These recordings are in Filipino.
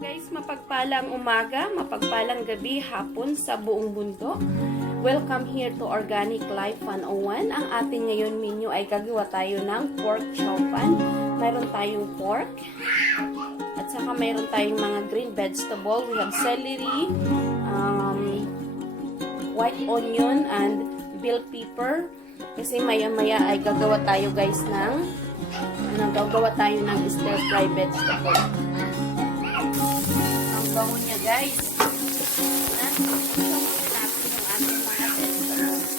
Guys, mapagpalang umaga, mapagpalang gabi, hapon sa buong mundo. Welcome here to Organic Life 101. Ang ating ngayon menu ay gagawa tayo ng pork chow pan. Mayroon tayong pork. At saka mayroon tayong mga green vegetable. We have celery, white onion, and bell pepper. Kasi maya-maya ay gagawa tayo guys ng stir fry vegetable. Ang bango niya guys. Natin yung ating mga vegetables.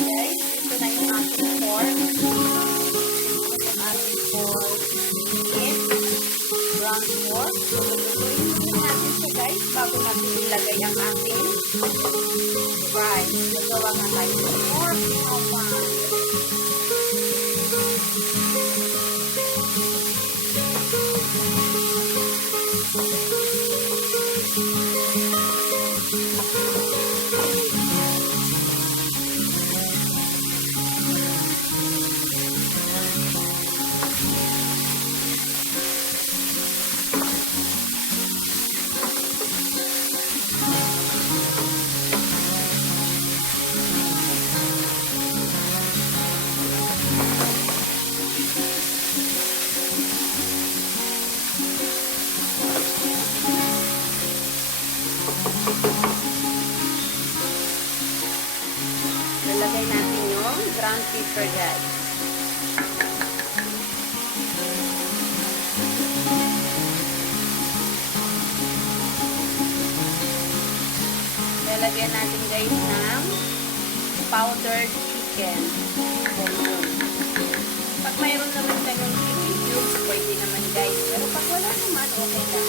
Guys, ito na yung ating pork. Yung ating pork meat. Brown pork. Lulutuin natin siya guys bago natin ilagay ang ating rice. Nagawa nga tayo ng pork chow pan. Lalagay natin yung ground pepper guys. Lalagyan natin guys ng powdered chicken. Pag mayroon naman kayong chicken cubes, pwede naman guys. Pero pag wala naman, okay lang.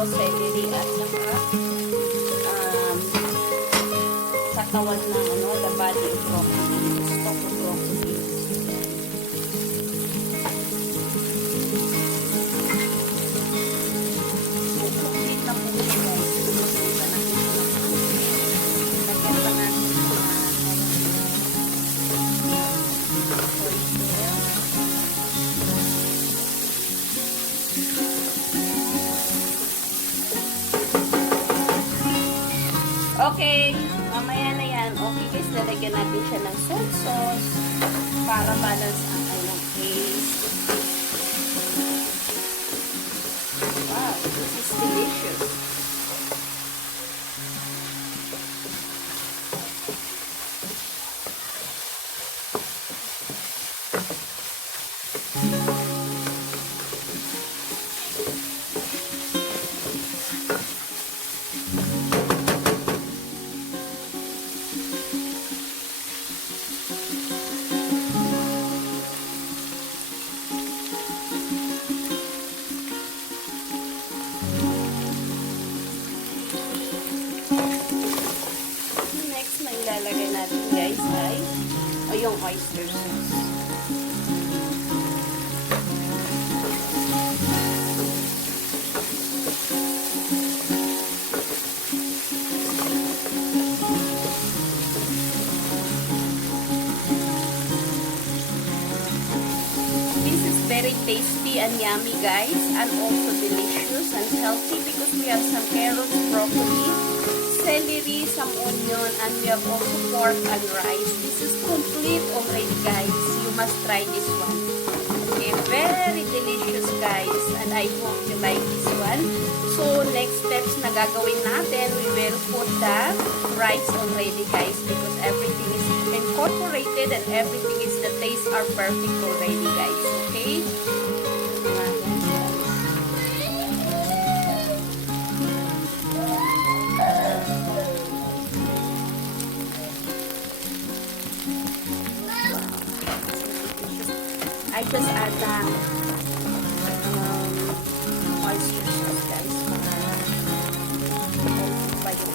Celery at saka katawan ng the body of broccoli, stock of broccoli. Complete na po siya guys. Lulutuin natin siya ng complete. Lagyan pa natin okay, mamaya na yan. Okay guys, lalagyan natin siya ng soy sauce para balance ang kanyang taste. Wow, this is delicious. Ilalagay natin guys ay yung oyster sauce. This is very tasty and yummy guys, and also delicious and healthy because we have some carrots, broccoli, celery, some onion, and we have also pork and rice. This is complete already guys. You must try this one. Okay, very delicious guys, and I hope you like this one. So next steps na gagawin natin, we will put the rice already guys because everything is incorporated and everything is, the taste are perfect already guys. Okay? I just add oyster sauce guys para by yung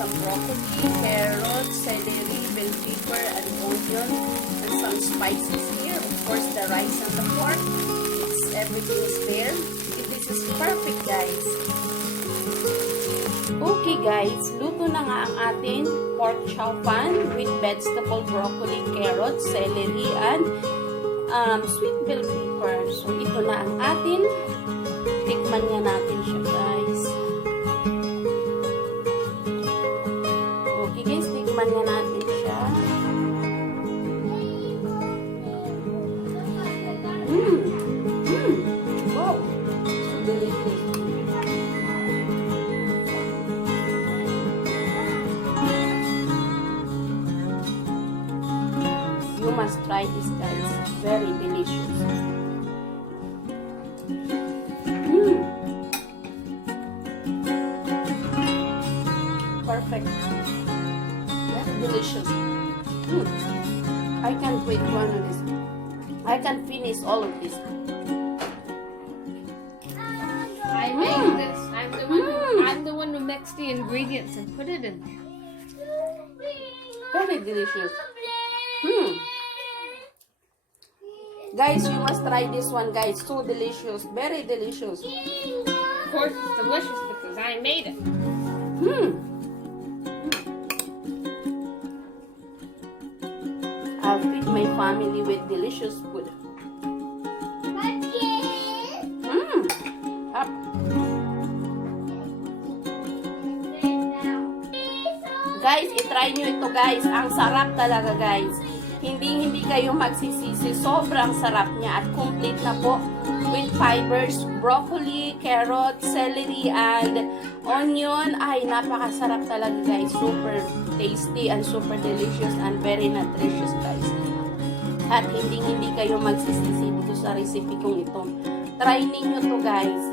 some broccoli, carrots, celery, bell pepper, and onion, and some spices here. Of course, the rice and the pork. Everything is there. This is perfect, guys. Okay, guys. Luto na nga ang ating pork chow pan with vegetable, broccoli, carrots, celery, and sweet bell pepper. So, ito na ang atin. Tikman nga natin siya, guys. Okay, guys. Tikman nga natin siya. Wow. So delicious. You must try this, guys. Very delicious. Perfect. That's delicious. I can't wait one of this. I can finish all of this. I made this. I'm the one who mixed the ingredients and put it in there. Very delicious. Guys, you must try this one, guys. So delicious. Very delicious. Of course, it's delicious because I made it. I'll feed my family with delicious food. Up. Guys, itry nyo ito, guys. Ang sarap talaga, guys. Hindi kayo magsisisi. Sobrang sarap niya at complete na po with fibers, broccoli, carrot, celery, and onion. Ay, napakasarap talaga, guys. Super tasty and super delicious and very nutritious, guys. At hindi kayo magsisisi dito sa recipe kong ito. Try ninyo to, guys.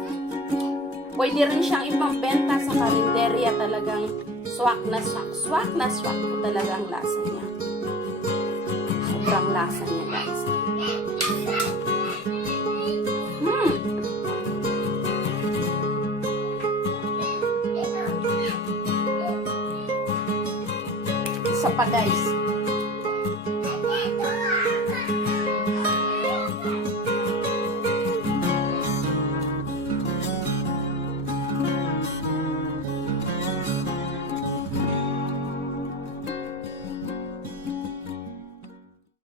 Pwede rin siyang ipambenta sa karinderya. Talagang swak na swak po talaga ang lasa niya. Sobrang lasa niya, guys. Isa pa, guys.